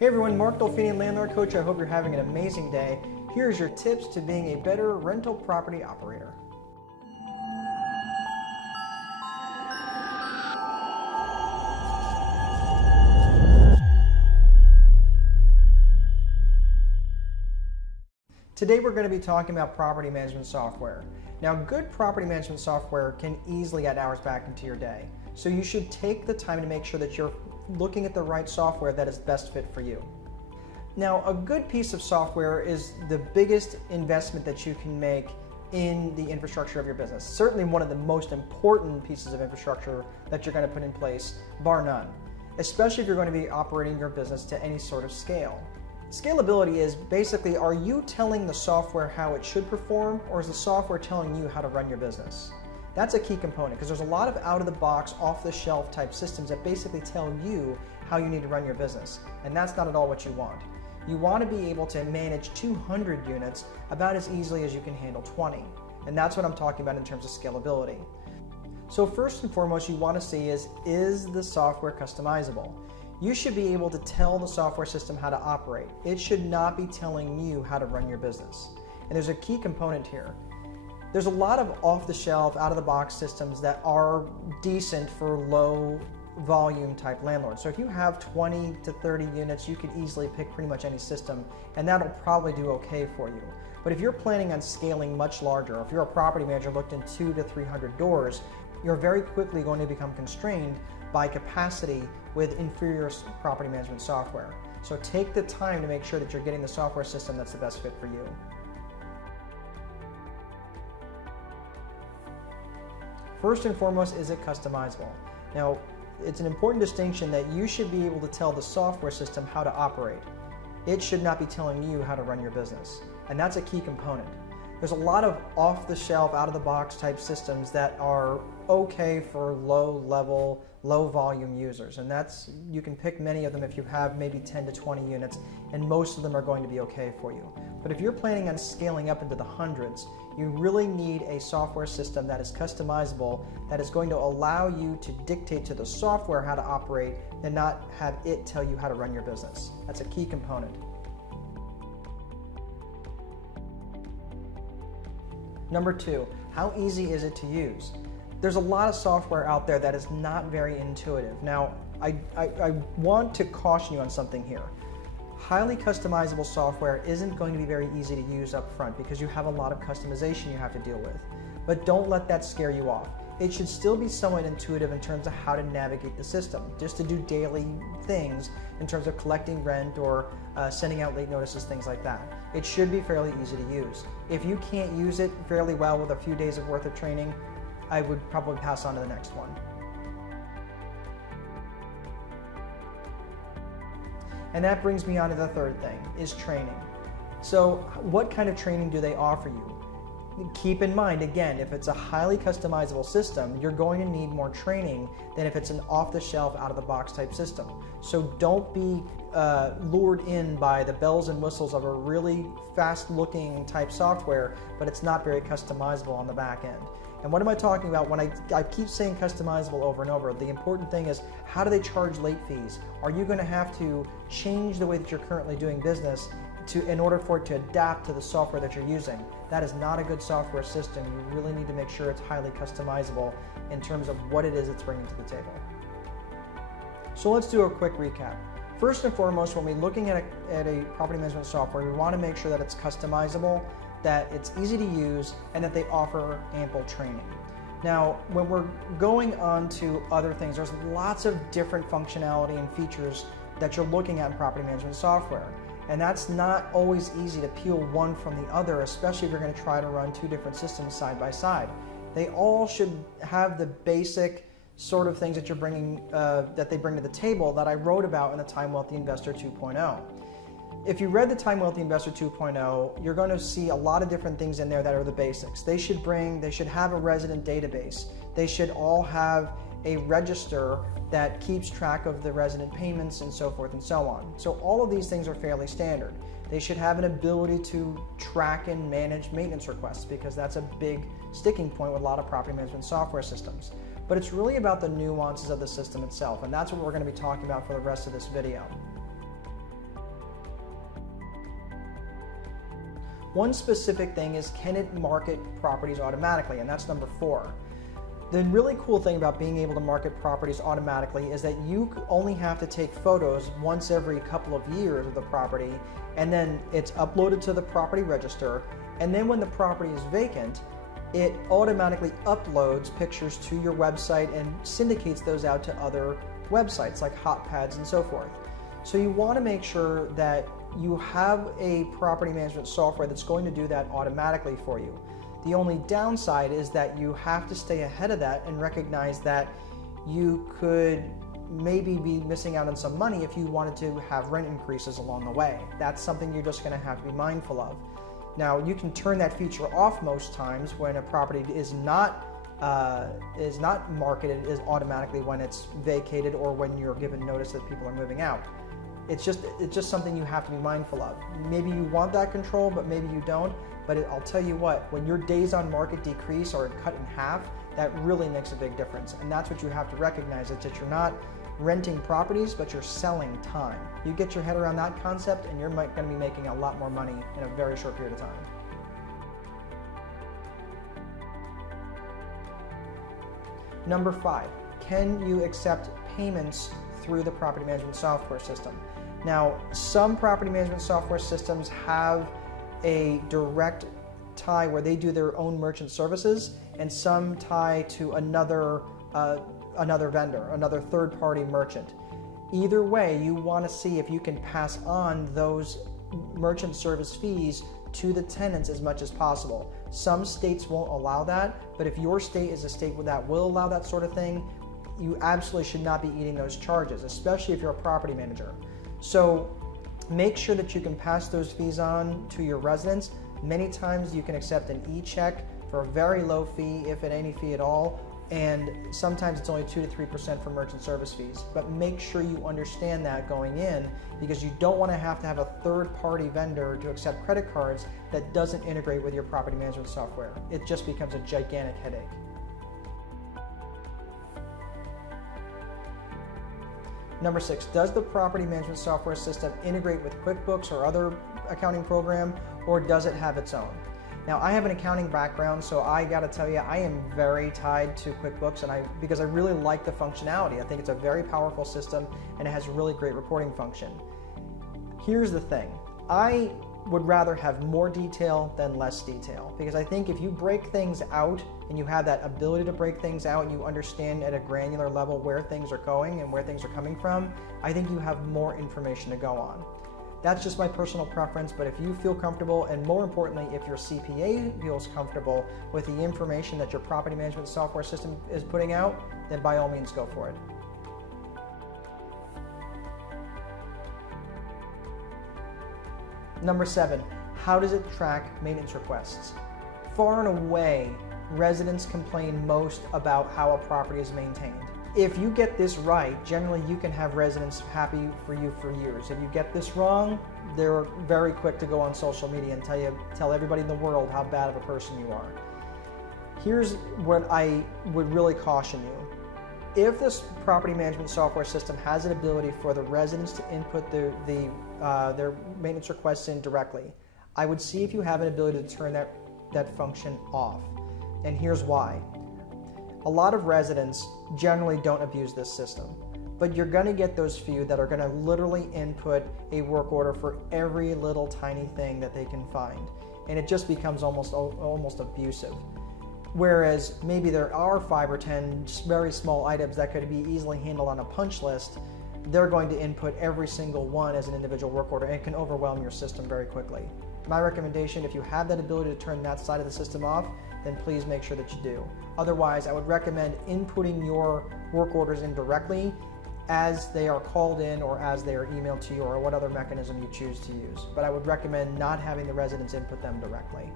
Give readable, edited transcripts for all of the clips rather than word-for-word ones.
Hey everyone, Mark Dolfini, Landlord Coach. I hope you're having an amazing day. Here's your tips to being a better rental property operator. Today we're going to be talking about property management software. Now, good property management software can easily add hours back into your day. So you should take the time to make sure that you're looking at the right software that is best fit for you. Now, a good piece of software is the biggest investment that you can make in the infrastructure of your business. Certainly one of the most important pieces of infrastructure that you're going to put in place, bar none, especially if you're going to be operating your business to any sort of scale. Scalability is basically, are you telling the software how it should perform, or is the software telling you how to run your business? That's a key component, because there's a lot of out-of-the-box, off-the-shelf type systems that basically tell you how you need to run your business, and that's not at all what you want. You want to be able to manage 200 units about as easily as you can handle 20, and that's what I'm talking about in terms of scalability. So first and foremost, you want to see is the software customizable? You should be able to tell the software system how to operate. It should not be telling you how to run your business. And there's a key component here. There's a lot of off-the-shelf, out-of-the-box systems that are decent for low volume type landlords. So if you have 20 to 30 units, you could easily pick pretty much any system, and that'll probably do okay for you. But if you're planning on scaling much larger, or if you're a property manager looked in 200 to 300 doors, you're very quickly going to become constrained by capacity with inferior property management software. So take the time to make sure that you're getting the software system that's the best fit for you. First and foremost, is it customizable? Now, it's an important distinction that you should be able to tell the software system how to operate. It should not be telling you how to run your business. And that's a key component. There's a lot of off-the-shelf, out-of-the-box type systems that are okay for low-level, low-volume users. And you can pick many of them if you have maybe 10 to 20 units, and most of them are going to be okay for you. But if you're planning on scaling up into the hundreds, you really need a software system that is customizable, that is going to allow you to dictate to the software how to operate and not have it tell you how to run your business. That's a key component. Number two, how easy is it to use? There's a lot of software out there that is not very intuitive. Now, I want to caution you on something here. Highly customizable software isn't going to be very easy to use up front because you have a lot of customization you have to deal with. But don't let that scare you off. It should still be somewhat intuitive in terms of how to navigate the system, just to do daily things in terms of collecting rent or sending out late notices, things like that. It should be fairly easy to use. If you can't use it fairly well with a few days of worth of training, I would probably pass on to the next one. And that brings me on to the third thing, is training. So what kind of training do they offer you? Keep in mind, again, if it's a highly customizable system, you're going to need more training than if it's an off-the-shelf, out-of-the-box type system. So don't be lured in by the bells and whistles of a really fast-looking type software, but it's not very customizable on the back end. And what am I talking about when I keep saying customizable over and over? The important thing is, how do they charge late fees? Are you going to have to change the way that you're currently doing business in order for it to adapt to the software that you're using? That is not a good software system. You really need to make sure it's highly customizable in terms of what it is it's bringing to the table. So let's do a quick recap. First and foremost, when we're looking at a property management software, we want to make sure that it's customizable, that it's easy to use, and that they offer ample training. Now, when we're going on to other things, there's lots of different functionality and features that you're looking at in property management software. And that's not always easy to peel one from the other, especially if you're going to try to run two different systems side by side. They all should have the basic sort of things that you're bringing, that they bring to the table that I wrote about in the Time Wealthy Investor 2.0. If you read the Time Wealthy Investor 2.0, you're going to see a lot of different things in there that are the basics. They should have a resident database. They should all have a register that keeps track of the resident payments and so forth and so on. So all of these things are fairly standard. They should have an ability to track and manage maintenance requests, because that's a big sticking point with a lot of property management software systems. But it's really about the nuances of the system itself, and that's what we're going to be talking about for the rest of this video. One specific thing is, can it market properties automatically? And that's number 4. The really cool thing about being able to market properties automatically is that you only have to take photos once every couple of years of the property, and then it's uploaded to the property register, and then when the property is vacant, it automatically uploads pictures to your website and syndicates those out to other websites like HotPads and so forth. So you want to make sure that you have a property management software that's going to do that automatically for you. The only downside is that you have to stay ahead of that and recognize that you could maybe be missing out on some money if you wanted to have rent increases along the way. That's something you're just going to have to be mindful of. Now, you can turn that feature off most times when a property is not marketed as automatically when it's vacated or when you're given notice that people are moving out. It's just something you have to be mindful of. Maybe you want that control, but maybe you don't. But I'll tell you what, when your days on market decrease or cut in half, that really makes a big difference. And that's what you have to recognize, is that you're not renting properties, but you're selling time. You get your head around that concept and you're going to be making a lot more money in a very short period of time. Number 5, can you accept payments through the property management software system? Now, some property management software systems have a direct tie where they do their own merchant services, and some tie to another vendor, another third-party merchant. Either way, you want to see if you can pass on those merchant service fees to the tenants as much as possible. Some states won't allow that, but if your state is a state that will allow that sort of thing, you absolutely should not be eating those charges, especially if you're a property manager. So make sure that you can pass those fees on to your residents. Many times you can accept an e-check for a very low fee, if at any fee at all, and sometimes it's only 2 to 3% for merchant service fees. But make sure you understand that going in, because you don't want to have a third-party vendor to accept credit cards that doesn't integrate with your property management software. It just becomes a gigantic headache. Number 6, does the property management software system integrate with QuickBooks or other accounting program, or does it have its own? Now, I have an accounting background, so I got to tell you, I am very tied to QuickBooks, because I really like the functionality. I think it's a very powerful system, and it has a really great reporting function. Here's the thing. I would rather have more detail than less detail, because I think if you break things out and you have that ability to break things out and you understand at a granular level where things are going and where things are coming from, I think you have more information to go on. That's just my personal preference, but if you feel comfortable, and more importantly, if your CPA feels comfortable with the information that your property management software system is putting out, then by all means go for it. Number 7, how does it track maintenance requests? Far and away, residents complain most about how a property is maintained. If you get this right, generally you can have residents happy for you for years. If you get this wrong, they're very quick to go on social media and tell everybody in the world how bad of a person you are. Here's what I would really caution you. If this property management software system has an ability for the residents to input their maintenance requests in directly, I would see if you have an ability to turn that function off. And here's why. A lot of residents generally don't abuse this system, but you're going to get those few that are going to literally input a work order for every little tiny thing that they can find, and it just becomes almost abusive. Whereas maybe there are 5 or 10 very small items that could be easily handled on a punch list, they're going to input every single one as an individual work order, and it can overwhelm your system very quickly. My recommendation, if you have that ability to turn that side of the system off, then please make sure that you do. Otherwise, I would recommend inputting your work orders in directly as they are called in or as they are emailed to you, or what other mechanism you choose to use. But I would recommend not having the residents input them directly.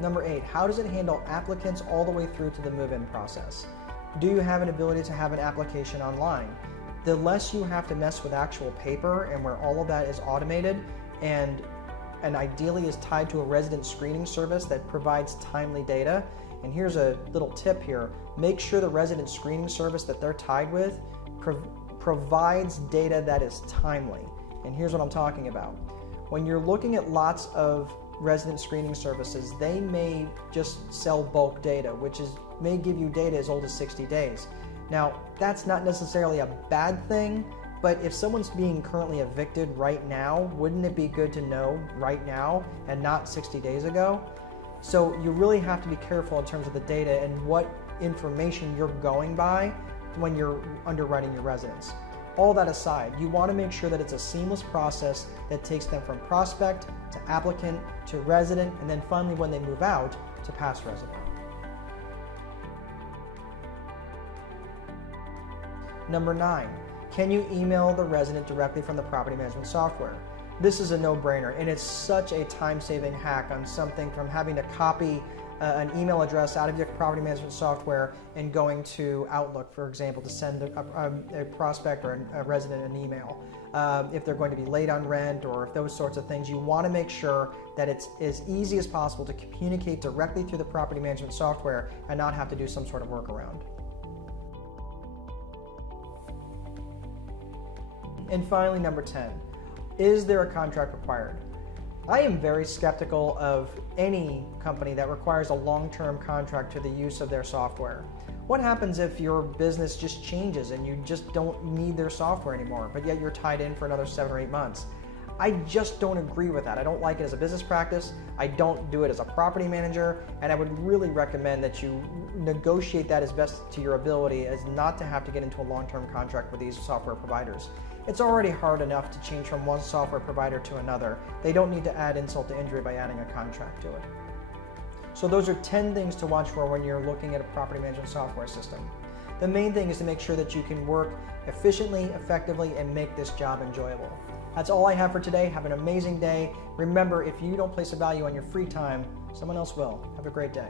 Number 8, how does it handle applicants all the way through to the move-in process? Do you have an ability to have an application online? The less you have to mess with actual paper, and where all of that is automated and ideally is tied to a resident screening service that provides timely data. And here's a little tip here. Make sure the resident screening service that they're tied with provides data that is timely. And here's what I'm talking about. When you're looking at lots of resident screening services, they may just sell bulk data, which may give you data as old as 60 days. Now, that's not necessarily a bad thing, but if someone's being currently evicted right now, wouldn't it be good to know right now and not 60 days ago? So you really have to be careful in terms of the data and what information you're going by when you're underwriting your residents. All that aside, you want to make sure that it's a seamless process that takes them from prospect to applicant to resident, and then finally when they move out to past resident. Number 9, can you email the resident directly from the property management software? This is a no-brainer, and it's such a time-saving hack on something from having to copy an email address out of your property management software and going to Outlook, for example, to send a prospect or a resident an email. If they're going to be late on rent or if those sorts of things, you want to make sure that it's as easy as possible to communicate directly through the property management software and not have to do some sort of workaround. And finally, number 10, is there a contract required? I am very skeptical of any company that requires a long-term contract to the use of their software. What happens if your business just changes and you just don't need their software anymore, but yet you're tied in for another 7 or 8 months? I just don't agree with that. I don't like it as a business practice. I don't do it as a property manager, and I would really recommend that you negotiate that as best to your ability as not to have to get into a long-term contract with these software providers. It's already hard enough to change from one software provider to another. They don't need to add insult to injury by adding a contract to it. So those are 10 things to watch for when you're looking at a property management software system. The main thing is to make sure that you can work efficiently, effectively, and make this job enjoyable. That's all I have for today. Have an amazing day. Remember, if you don't place a value on your free time, someone else will. Have a great day.